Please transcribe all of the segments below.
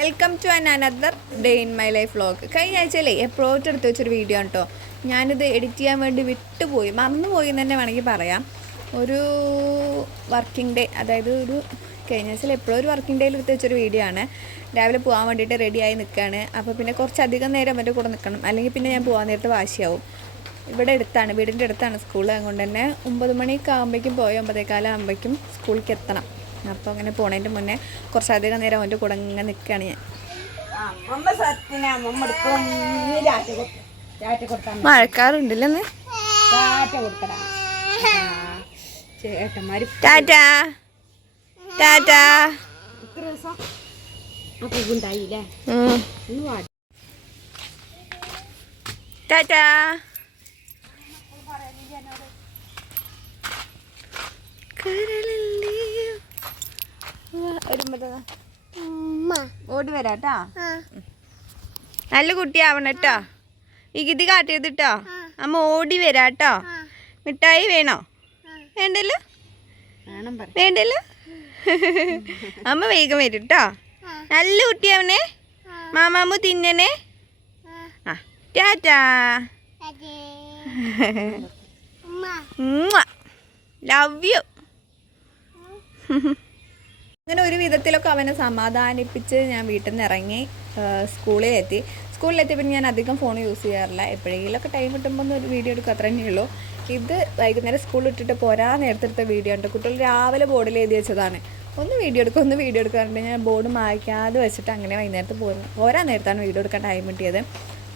Welcome to another day in my life vlog. കഴിഞ്ഞ ആഴ്ചയിലേ എപ്പോഴും എടുത്ത് വെച്ചൊരു വീഡിയോ ആണ് കേട്ടോ. ഞാനിത് എഡിറ്റ് ചെയ്യാൻ വേണ്ടി വിട്ടുപോയി, മറന്നുപോയി എന്ന് തന്നെ വേണമെങ്കിൽ പറയാം. ഒരു വർക്കിംഗ് ഡേ, അതായത് കഴിഞ്ഞ ആഴ്ചയിൽ എപ്പോഴും ഒരു വർക്കിംഗ് ഡേയിൽ എടുത്ത് വെച്ചൊരു വീഡിയോ ആണ്. രാവിലെ പോകാൻ വേണ്ടിയിട്ട് റെഡിയായി നിൽക്കുകയാണ്. അപ്പോൾ പിന്നെ കുറച്ചധികം നേരം അവൻ്റെ കൂടെ നിൽക്കണം, അല്ലെങ്കിൽ പിന്നെ ഞാൻ പോകാൻ നേരത്തെ വാശിയാവും. ഇവിടെ അടുത്താണ്, വീടിൻ്റെ അടുത്താണ് സ്കൂൾ. അതുകൊണ്ട് തന്നെ 9 മണിയൊക്കെ ആകുമ്പോഴേക്കും പോയി 9:15 ആകുമ്പോഴേക്കും സ്കൂളിലേക്ക് എത്തണം. അപ്പോൾ അങ്ങനെ പോണതിൻ്റെ മുന്നേ കുറച്ചധികം നേരം അവൻ്റെ കൂടെ ഇങ്ങനെ നിൽക്കുകയാണ് ഞാൻ. മഴക്കാറുണ്ടല്ലേ? ടാറ്റാ ടാറ്റാ. ടാറ്റാ. ഓടി വരാട്ടാ, നല്ല കുട്ടിയാവണം കേട്ടോ. ഈ ഗിതി കാട്ടിയത് കേട്ടോ. അമ്മ ഓടി വരാട്ടോ. മിഠായി വേണോ? വേണ്ടല്ലോ വേണ്ടല്ലോ. അമ്മ വേഗം വരും കേട്ടോ. നല്ല കുട്ടിയാവണേ. മാമാമ്മ തിന്നണേ. ആ ടാറ്റാ. Love you. അങ്ങനെ ഒരു വിധത്തിലൊക്കെ അവനെ സമാധാനിപ്പിച്ച് ഞാൻ വീട്ടിൽ നിന്ന് ഇറങ്ങി സ്കൂളിലെത്തി പിന്നെ ഞാൻ അധികം ഫോൺ യൂസ് ചെയ്യാറില്ല. എപ്പോഴെങ്കിലുമൊക്കെ ടൈം കിട്ടുമ്പോൾ ഒന്ന് ഒരു വീഡിയോ എടുക്കുക, അത്ര തന്നെയുള്ളൂ. ഇത് വൈകുന്നേരം സ്കൂളിൽ ഇട്ടിട്ട് പോരാ നേരത്തെ വീഡിയോ ഉണ്ട്. കുട്ടികൾ രാവിലെ ബോർഡിൽ എഴുതി വെച്ചതാണ്. ഒന്ന് വീഡിയോ എടുക്കാറുണ്ട്. ഞാൻ ബോർഡ് മായ്ക്കാതെ വെച്ചിട്ട് അങ്ങനെ വൈകുന്നേരത്ത് പോരാ നേരത്താണ് വീഡിയോ എടുക്കാൻ ടൈം കിട്ടിയത്.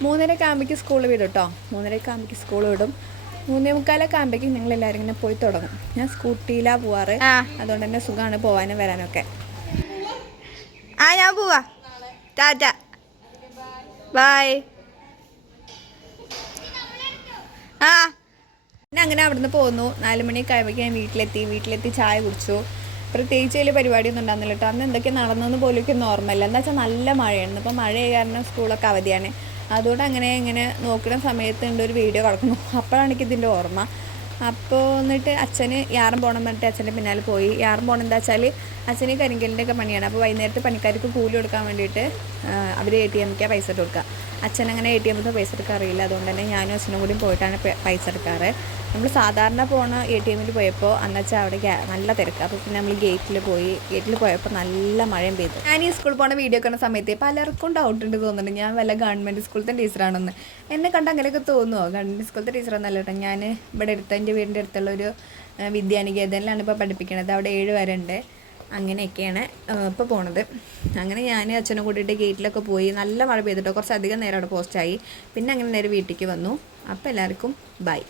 3:30 ആകുമ്പോഴേക്ക് സ്കൂളിൽ വിടും കേട്ടോ. 3:30 ആകുമ്പോഴേക്ക് സ്കൂൾ വിടും. 3:45 ആകുമ്പോഴേക്കും ഞങ്ങളെല്ലാവരും ഇങ്ങനെ പോയി തുടങ്ങും. ഞാൻ സ്കൂട്ടിയിലാണ് പോവാറ്, അതുകൊണ്ട് തന്നെ സുഖമാണ് പോകാനും വരാനൊക്കെ. ഞാൻ പോവാ. ടാറ്റ ബൈ. പിന്നെ അങ്ങനെ അവിടുന്ന് പോന്നു. 4 മണിയൊക്കെ ആയപ്പോഴേക്കും ഞാൻ വീട്ടിലെത്തി ചായ കുടിച്ചു. പ്രത്യേകിച്ച് വലിയ പരിപാടിയൊന്നും ഉണ്ടാകുന്നില്ല കേട്ടോ. അന്ന് എന്തൊക്കെ നടന്നെന്ന് പോലും ഓർമ്മയില്ല. എന്താ വെച്ചാൽ നല്ല മഴയാണ്. ഇപ്പോൾ മഴ കാരണം സ്കൂളൊക്കെ അവധിയാണ്. അതുകൊണ്ട് ഇങ്ങനെ നോക്കുന്ന സമയത്ത് ഉണ്ട് ഒരു വീഡിയോ കിടക്കുന്നു. അപ്പോഴാണ് എനിക്കിതിൻ്റെ ഓർമ്മ. അപ്പോൾ എന്നിട്ട് അച്ഛന് യാറും പോകണം പറഞ്ഞിട്ട് അച്ഛൻ്റെ പിന്നാലെ പോയി. യാറും പോകണം എന്താ വെച്ചാൽ അച്ഛന് കരിങ്കലിൻ്റെ ഒക്കെ പണിയാണ്. അപ്പോൾ വൈകുന്നേരത്തെ പണിക്കാർക്ക് കൂലി കൊടുക്കാൻ വേണ്ടിയിട്ട് അവർ ATMക്ക് പൈസ കൊടുക്കുക. അച്ഛനങ്ങനെ ATMന്ന് പൈസ എടുക്കാൻ അറിയില്ല. അതുകൊണ്ട് തന്നെ ഞാനും അച്ഛനും കൂടി പോയിട്ടാണ് പൈസ എടുക്കാറ്. നമ്മൾ സാധാരണ പോണ ATMൽ പോയപ്പോൾ അന്നുവെച്ചാൽ അവിടെ നല്ല തിരക്ക്. അപ്പോൾ പിന്നെ നമ്മൾ ഗേറ്റിൽ പോയപ്പോൾ നല്ല മഴയും പെയ്തു. ഞാൻ ഈ സ്കൂളിൽ പോകുന്ന വീഡിയോ കാണുന്ന സമയത്ത് പലർക്കും ഡൗട്ട് ഉണ്ട് തോന്നുന്നുണ്ട്, ഞാൻ വല്ല ഗവൺമെൻറ് സ്കൂളത്തെ ടീച്ചറാണെന്ന്. എന്നെ കണ്ട് അങ്ങനെയൊക്കെ തോന്നുമോ? ഗവൺമെൻറ് സ്കൂളത്തെ ടീച്ചറൊന്നല്ല കേട്ടോ. ഞാൻ ഇവിടെ എൻ്റെ വീടിൻ്റെ അടുത്തുള്ളൊരു വിദ്യാനികേതനിലാണ് ഇപ്പോൾ പഠിപ്പിക്കണത്. അവിടെ 7 വരെ ഉണ്ട്. അങ്ങനെയൊക്കെയാണ് ഇപ്പോൾ പോണത്. അങ്ങനെ ഞാൻ അച്ഛനും കൂട്ടിയിട്ട് ഗേറ്റിലൊക്കെ പോയി. നല്ല മഴ പെയ്തിട്ടോ. കുറച്ചധികം നേരം അവിടെ പോസ്റ്റായി. പിന്നെ അങ്ങനെ നേരെ വീട്ടിലേക്ക് വന്നു. അപ്പോൾ എല്ലാവർക്കും ബൈ.